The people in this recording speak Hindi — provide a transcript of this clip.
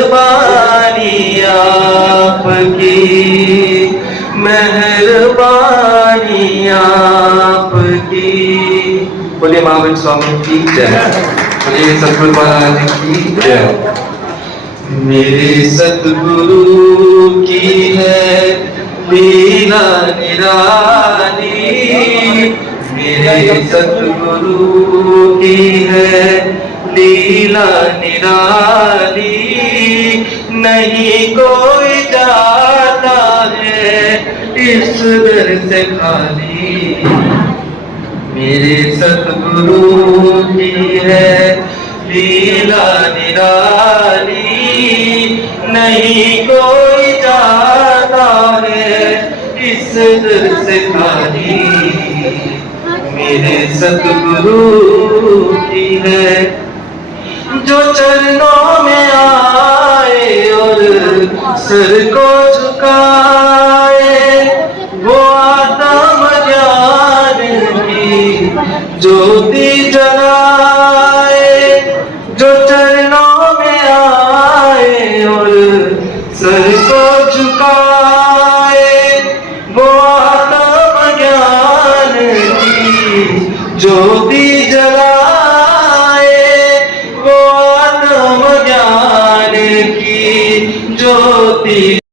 मेहरबानी आपकी, मेहरबानी आपकी। बोलिए महावीर स्वामी की जय, बोलिए सतगुरु महाराज की जय। मेरे सतगुरु की है लीला निराली, मेरे सतगुरु की है लीला निराली। नहीं कोई जाता है इस दर से खाली, मेरे सतगुरु की है लीला निराली। नहीं कोई जाता है इस दर से खाली, मेरे सतगुरु की है। जो चरणों में आए और सर को झुकाए, वो आत्म ज्ञान की ज्योति जलाए। जो चरणों में आए और सर को झुकाए, वो आत्म ज्ञान की ज्योति जलाए। वो आत्म ज्ञान की ज्योति